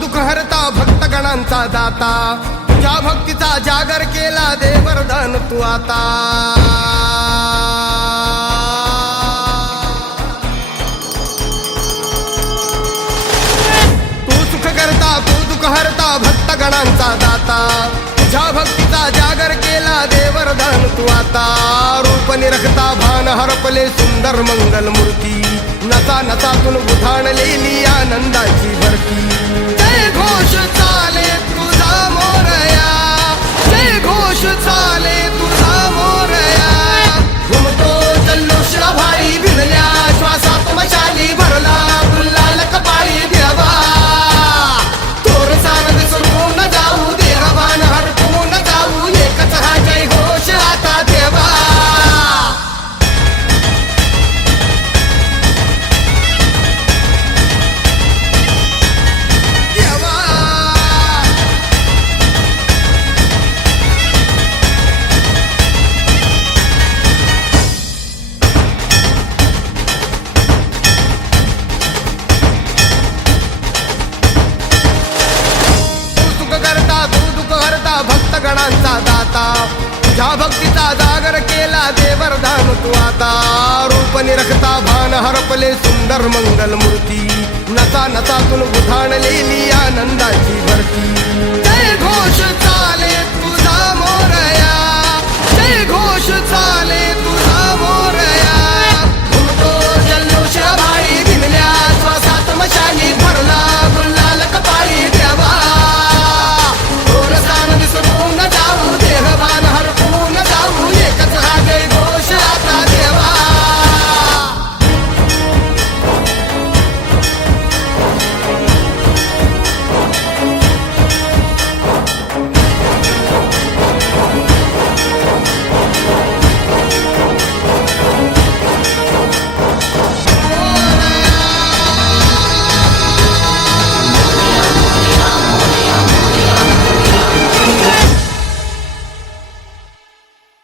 दुःख हरता भक्तगणांचा दाता तुझ्या भक्तीचा जागर केला दे वरदान तू आता तू दुःख हरता भक्तगणांचा दाता तुझ्या भक्तीचा जागर केला दे वरदान तू आता रूप निरखता भान हरपले सुंदर मंगल मूर्ती नसा नसातून उधाणलेली आनंदाची भरती जय घोष चाले तुझा मोरया जय घोष चाले तुझा मोरया घुमतो जल्लोष भाई भिडल्या श्वासात मशाली भरला गुलाल कपाळी देवा भक्तगणांचा दाता तुझ्या भक्तीचा जागर केला दे वरदान तू आता रूप निरखता भान हरपले सुंदर मंगल मूर्ती नसा नसातून उधाणलेली